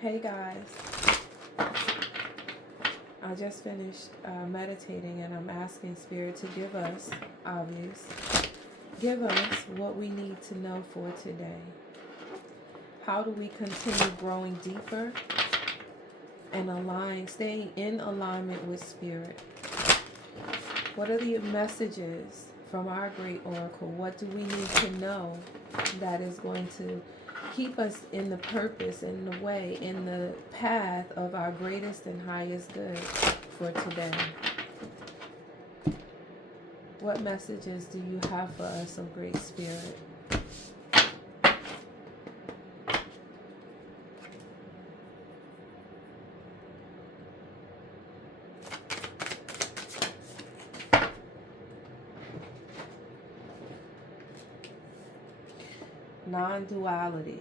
Hey guys, I just finished meditating and I'm asking Spirit to give us, give us what we need to know for today. How do we continue growing deeper and staying in alignment with Spirit? What are the messages from our great oracle? What do we need to know that is going to keep us in the purpose, in the way, in the path of our greatest and highest good for today? What messages do you have for us, oh great Spirit? Non-duality.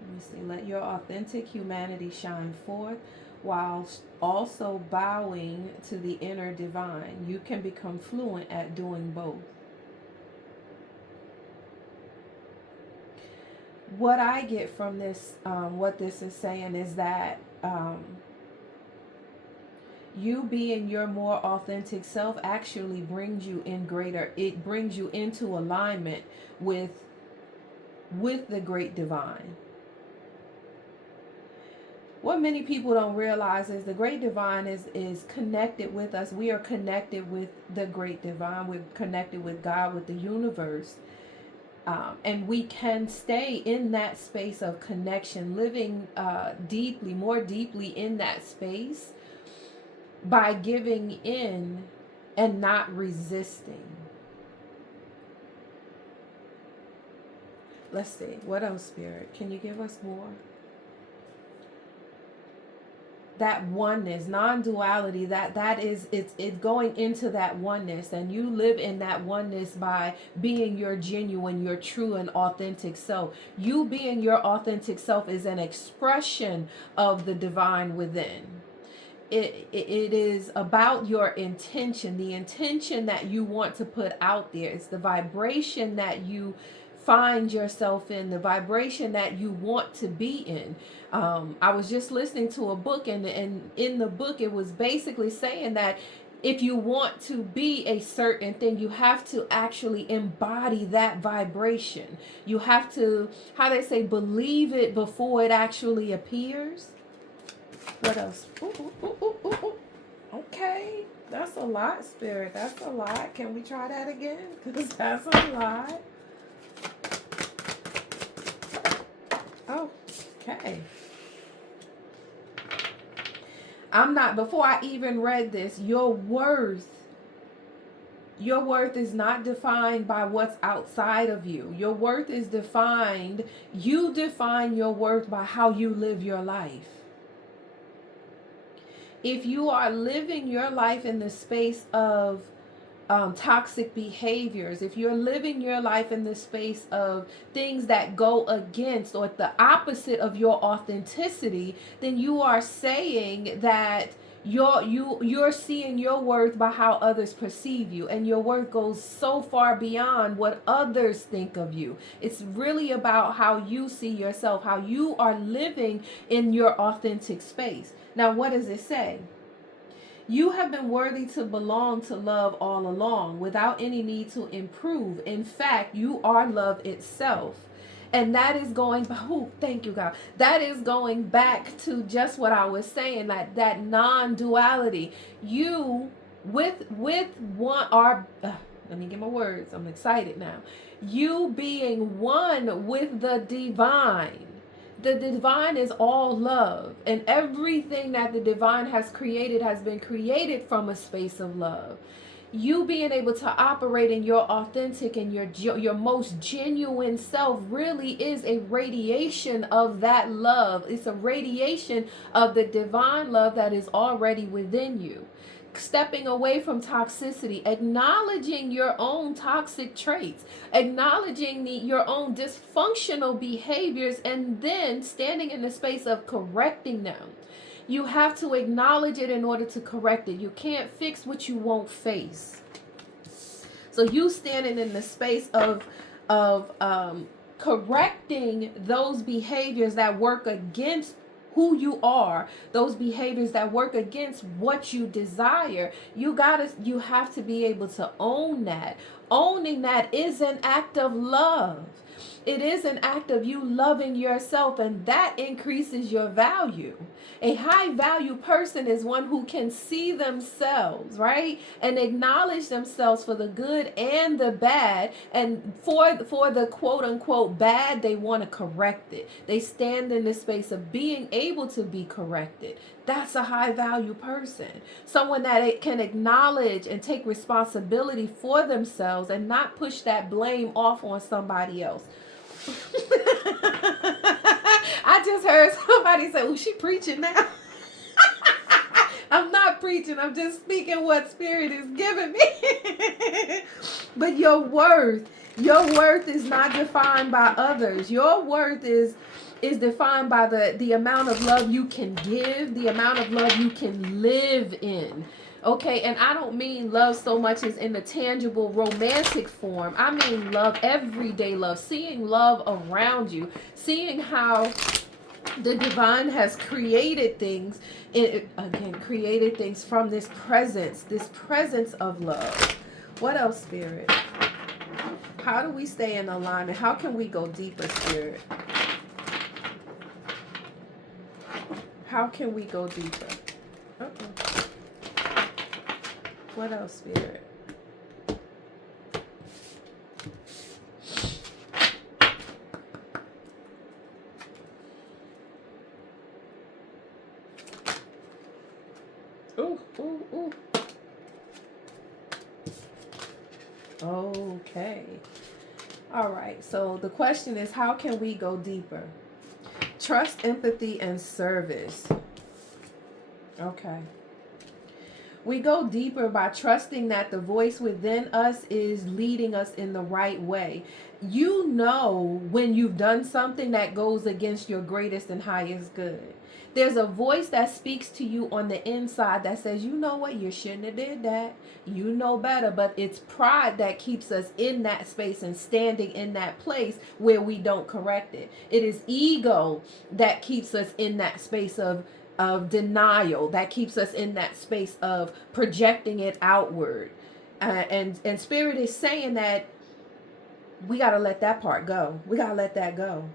Let me see. Let your authentic humanity shine forth while also bowing to the inner divine. You can become fluent at doing both. What I get from this, what this is saying is that you being your more authentic self actually brings you it brings you into alignment with the great divine. What many people don't realize is the great divine is connected with us. We are connected with the great divine. We're connected with God, with the universe. And we can stay in that space of connection, living more deeply in that space by giving in and not resisting. Let's see. What else, Spirit? Can you give us more? That oneness, non-duality, that is it's going into that oneness, and you live in that oneness by being your genuine, your true and authentic self. You being your authentic self is an expression of the divine within. It is about your intention, the intention that you want to put out there. It's the vibration that you find yourself in, the vibration that you want to be in. I was just listening to a book, and in the book it was basically saying that if you want to be a certain thing, you have to actually embody that vibration. You have to, how they say, believe it before it actually appears. What else? Ooh. Okay, that's a lot, Spirit. That's a lot. Can we try that again? Because that's a lot. Oh, okay. Before I even read this, your worth is not defined by what's outside of you. Your worth is defined, you define your worth by how you live your life. If you are living your life in the space of toxic behaviors, if you're living your life in the space of things that go against or the opposite of your authenticity, then you are saying that you're seeing your worth by how others perceive you, and your worth goes so far beyond what others think of you. It's really about how you see yourself, how you are living in your authentic space. Now, what does it say? You have been worthy to belong to love all along without any need to improve. In fact, you are love itself. And that is thank you, God. That is going back to just what I was saying, like that non-duality. You with one are let me get my words. I'm excited now. You being one with the divine. The divine is all love, and everything that the divine has created has been created from a space of love. You being able to operate in your authentic and your most genuine self really is a radiation of that love. It's a radiation of the divine love that is already within you. Stepping away from toxicity, acknowledging your own toxic traits, acknowledging your own dysfunctional behaviors, and then standing in the space of correcting them. You have to acknowledge it in order to correct it. You can't fix what you won't face. So you standing in the space of correcting those behaviors that work against who you are, those behaviors that work against what you desire. You have to be able to own that. Owning that is an act of love. It is an act of you loving yourself, and that increases your value. A high value person is one who can see themselves, right? And acknowledge themselves for the good and the bad. And for the quote unquote bad, they want to correct it. They stand in the space of being able to be corrected. That's a high value person. Someone that can acknowledge and take responsibility for themselves and not push that blame off on somebody else. I just heard somebody say, "Oh, she preaching now." I'm not preaching. I'm just speaking what Spirit is giving me. But your worth is not defined by others. Your worth is defined by the amount of love you can give, the amount of love you can live in. Okay, and I don't mean love so much as in the tangible romantic form. I mean love, everyday love, seeing love around you, seeing how the divine has created things, created things from this presence of love. What else, Spirit? How do we stay in alignment? How can we go deeper, Spirit? How can we go deeper? Okay. What else, Spirit? Ooh, ooh, ooh. Okay. All right. So the question is, how can we go deeper? Trust, empathy, and service. Okay. We go deeper by trusting that the voice within us is leading us in the right way. You know when you've done something that goes against your greatest and highest good. There's a voice that speaks to you on the inside that says, you know what, you shouldn't have did that. You know better. But it's pride that keeps us in that space and standing in that place where we don't correct it. It is ego that keeps us in that space of denial, that keeps us in that space of projecting it outward. And Spirit is saying that we got to let that part go. We got to let that go.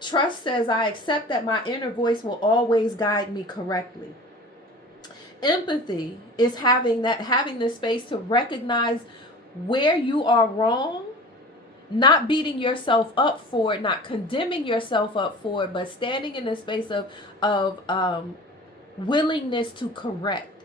Trust says, I accept that my inner voice will always guide me correctly. Empathy is having the space to recognize where you are wrong, not beating yourself up for it, not condemning yourself up for it, but standing in the space of willingness to correct.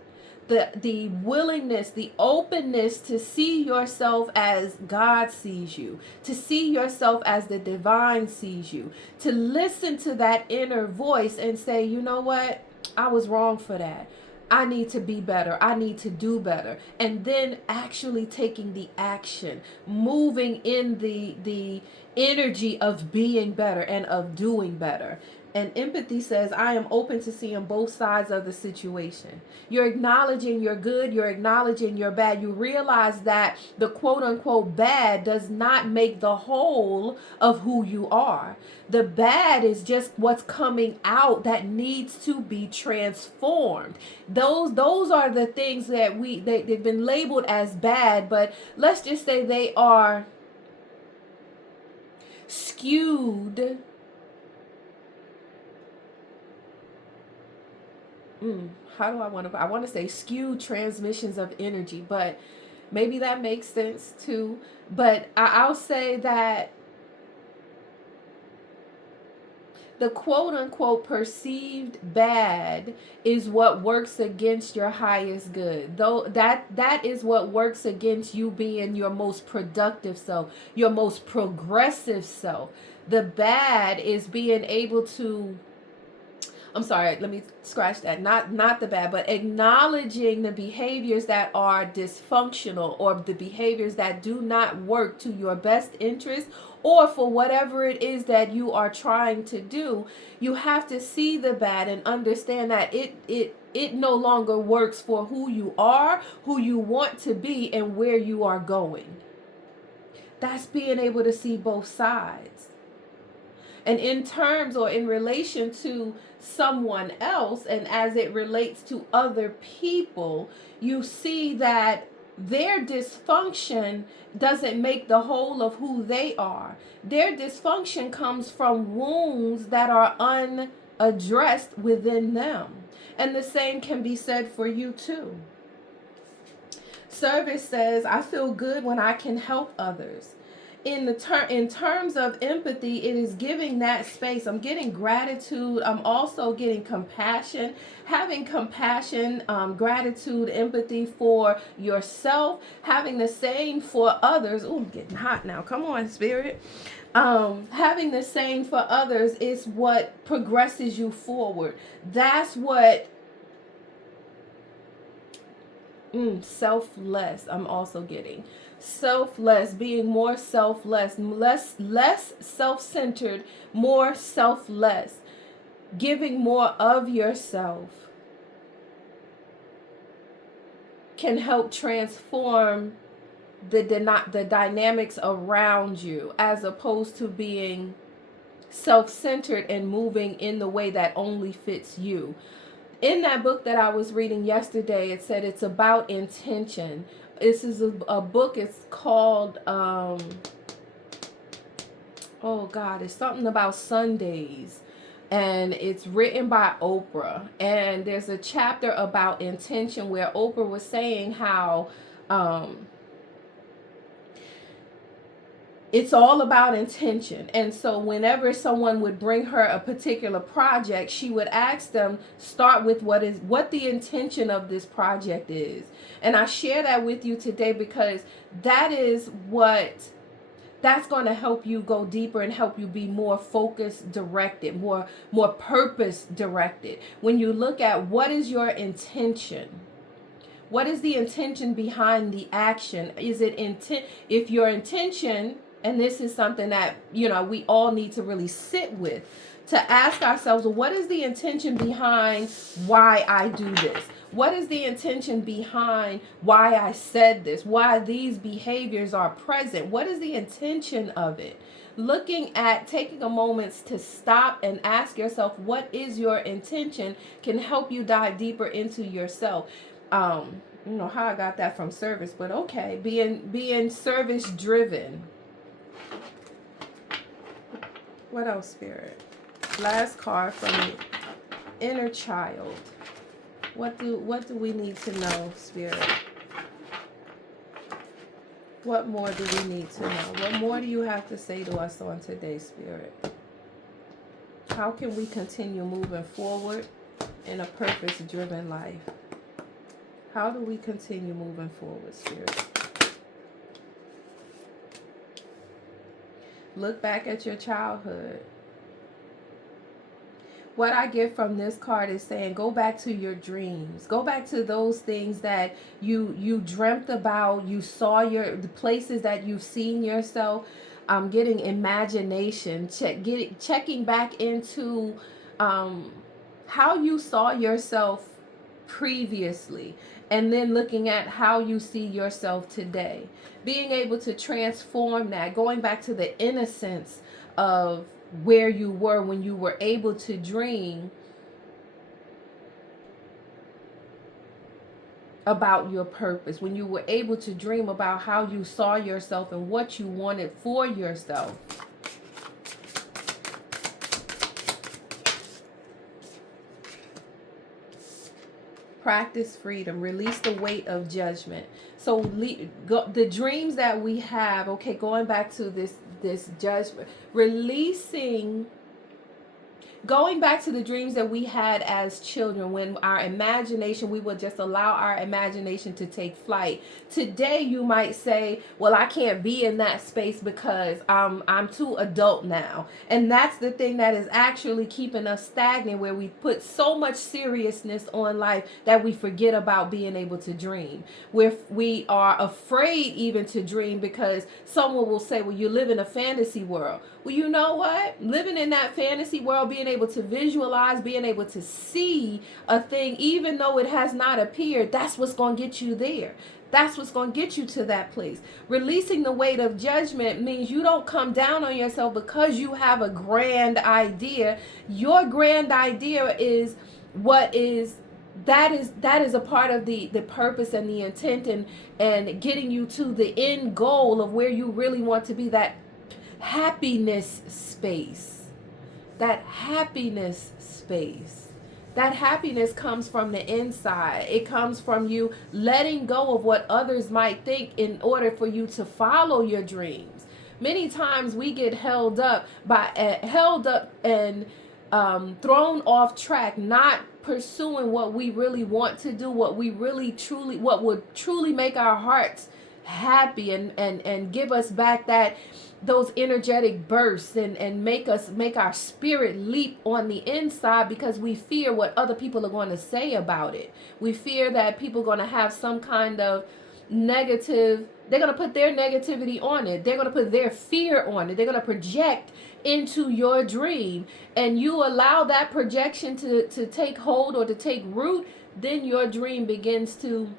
The willingness, the openness to see yourself as God sees you, to see yourself as the divine sees you, to listen to that inner voice and say, you know what, I was wrong for that. I need to be better. I need to do better. And then actually taking the action, moving in the energy of being better and of doing better. And empathy says, I am open to seeing both sides of the situation. You're acknowledging your good. You're acknowledging your bad. You realize that the quote unquote bad does not make the whole of who you are. The bad is just what's coming out that needs to be transformed. Those are the things that they've been labeled as bad, but let's just say they are skewed. How do I want to say skewed transmissions of energy, but maybe that makes sense too. But I'll say that the quote unquote perceived bad is what works against your highest good. Though that is what works against you being your most productive self, your most progressive self. The bad is being able to, I'm sorry, let me scratch that. Not the bad, but acknowledging the behaviors that are dysfunctional or the behaviors that do not work to your best interest or for whatever it is that you are trying to do. You have to see the bad and understand that it no longer works for who you are, who you want to be, and where you are going. That's being able to see both sides. And in terms or in relation to someone else, and as it relates to other people, you see that their dysfunction doesn't make the whole of who they are. Their dysfunction comes from wounds that are unaddressed within them. And the same can be said for you too. Service says, I feel good when I can help others. In terms of empathy, it is giving that space. I'm getting gratitude. I'm also getting compassion. Having compassion, gratitude, empathy for yourself. Having the same for others. Oh, I'm getting hot now. Come on, Spirit. Having the same for others is what progresses you forward. That's what selfless. I'm also getting selfless, being more selfless, less self-centered, more selfless, giving more of yourself can help transform the dynamics around you, as opposed to being self-centered and moving in the way that only fits you. In that book that I was reading yesterday, it said it's about intention. This is a book. It's called, oh God, it's something about Sundays. And it's written by Oprah. And there's a chapter about intention where Oprah was saying how it's all about intention. And so whenever someone would bring her a particular project, she would ask them, start with what the intention of this project is. And I share that with you today because that's going to help you go deeper and help you be more focus directed, more purpose directed. When you look at what is your intention, what is the intention behind the action? Is it if your intention, and this is something that, we all need to really sit with, to ask ourselves, what is the intention behind why I do this? What is the intention behind why I said this? Why these behaviors are present? What is the intention of it? Taking a moment to stop and ask yourself, what is your intention, can help you dive deeper into yourself. How I got that from service, but okay, being service driven. What else, Spirit? Last card from the inner child. What do we need to know, Spirit? What more do we need to know? What more do you have to say to us on today, Spirit? How can we continue moving forward in a purpose-driven life? How do we continue moving forward, Spirit? Look back at your childhood. What I get from this card is saying, go back to your dreams. Go back to those things that you dreamt about. You saw the places that you've seen yourself. Getting imagination. Checking back into how you saw yourself previously, and then looking at how you see yourself today. Being able to transform that, going back to the innocence of where you were when you were able to dream about your purpose, when you were able to dream about how you saw yourself and what you wanted for yourself. Practice freedom. Release the weight of judgment. So the dreams that we have, okay, going back to this judgment, going back to the dreams that we had as children, when our imagination, we would just allow our imagination to take flight. Today, you might say, well, I can't be in that space because I'm too adult now. And that's the thing that is actually keeping us stagnant, where we put so much seriousness on life that we forget about being able to dream. We are afraid even to dream because someone will say, well, you live in a fantasy world. Well, you know what? Living in that fantasy world, being able to visualize, being able to see a thing, even though it has not appeared, that's what's going to get you there. That's what's going to get you to that place. Releasing the weight of judgment means you don't come down on yourself because you have a grand idea. Your grand idea is what is that is a part of the purpose and the intent, and getting you to the end goal of where you really want to be, that happiness space. That happiness space. That happiness comes from the inside. It comes from you letting go of what others might think in order for you to follow your dreams. Many times we get held up and thrown off track, not pursuing what we really want to do, what would truly make our hearts happy, and give us back those energetic bursts, and make our spirit leap on the inside, because we fear what other people are going to say about it. We fear that people are going to have some kind of negative, they're going to put their negativity on it. They're going to put their fear on it. They're going to project into your dream, and you allow that projection to take hold or to take root. Then your dream begins to,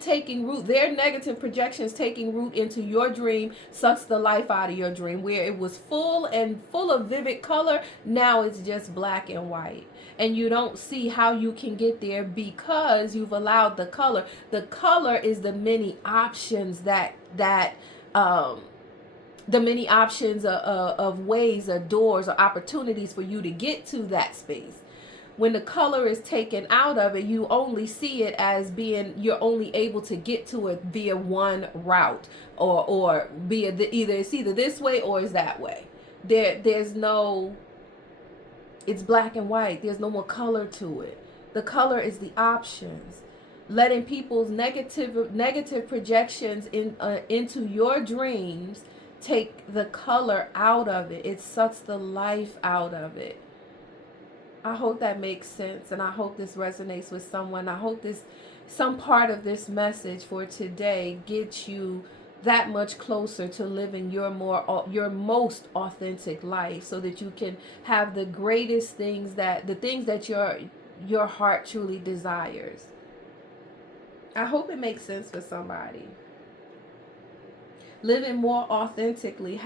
taking root, their negative projections taking root into your dream, sucks the life out of your dream. Where it was full of vivid color, now it's just black and white, and you don't see how you can get there because you've allowed the color. The color is the many options the many options of ways, or doors, or opportunities for you to get to that space. When the color is taken out of it, you only see it as being, you're only able to get to it via one route, or via it's either this way or it's that way. There's no, it's black and white. There's no more color to it. The color is the options. Letting people's negative projections into your dreams take the color out of it. It sucks the life out of it. I hope that makes sense, and I hope this resonates with someone. I hope some part of this message for today gets you that much closer to living your most authentic life, so that you can have the greatest things, the things that your heart truly desires. I hope it makes sense for somebody. Living more authentically,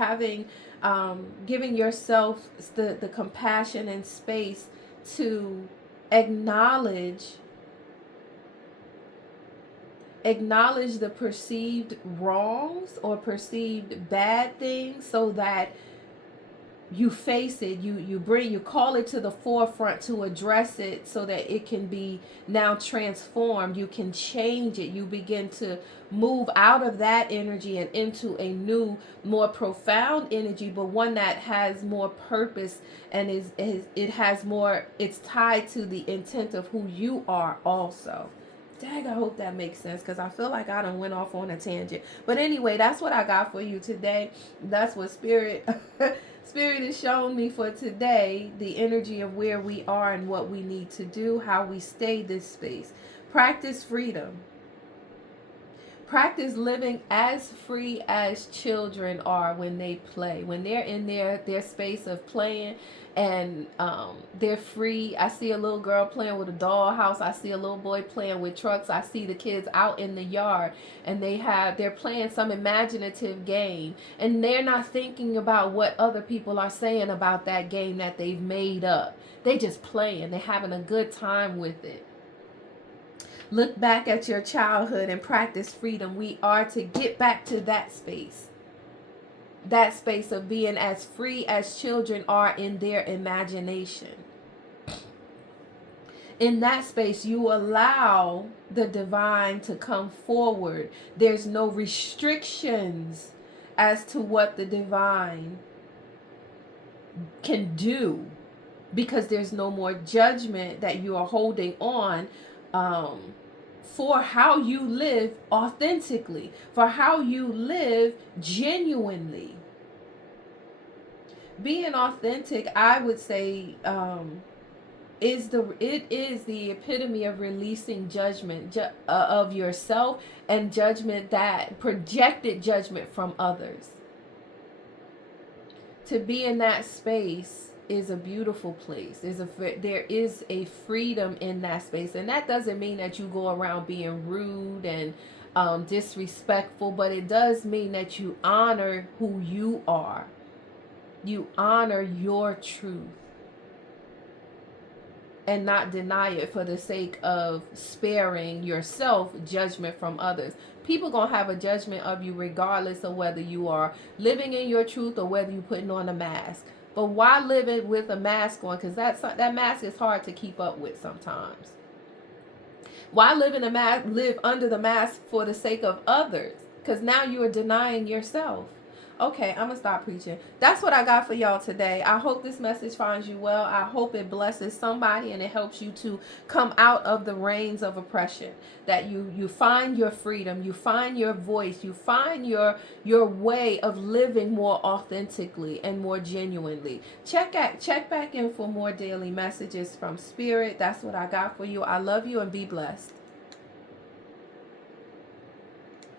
giving yourself the compassion and space to acknowledge the perceived wrongs or perceived bad things, so that you face it, you call it to the forefront to address it, so that it can be now transformed. You can change it. You begin to move out of that energy and into a new, more profound energy, but one that has more purpose, and it's tied to the intent of who you are also. Dang, I hope that makes sense, because I feel like I done went off on a tangent. But anyway, that's what I got for you today. That's what Spirit has shown me for today, the energy of where we are and what we need to do, how we stay this space. Practice freedom. Practice living as free as children are when they play. When they're in their space of playing, and they're free. I see a little girl playing with a dollhouse. I see a little boy playing with trucks. I see the kids out in the yard, and they're playing some imaginative game, and they're not thinking about what other people are saying about that game that they've made up. They just playing. They're having a good time with it. Look back at your childhood and practice freedom. We are to get back to that space. That space of being as free as children are in their imagination. In that space, you allow the divine to come forward. There's no restrictions as to what the divine can do, because there's no more judgment that you are holding on for how you live authentically, for how you live genuinely. Being authentic, I would say, it is the epitome of releasing judgment of yourself, and projected judgment from others. To be in that space is a beautiful place. There is a freedom in that space, and that doesn't mean that you go around being rude and disrespectful, but it does mean that you honor who you are. You honor your truth and not deny it for the sake of sparing yourself judgment from others. People gonna have a judgment of you regardless of whether you are living in your truth or whether you're putting on a mask. But why living with a mask on? Because that mask is hard to keep up with sometimes. Why live under the mask for the sake of others? Because now you are denying yourself. Okay, I'm going to stop preaching. That's what I got for y'all today. I hope this message finds you well. I hope it blesses somebody and it helps you to come out of the reins of oppression. That you find your freedom, you find your voice, you find your way of living more authentically and more genuinely. Check back in for more daily messages from Spirit. That's what I got for you. I love you and be blessed.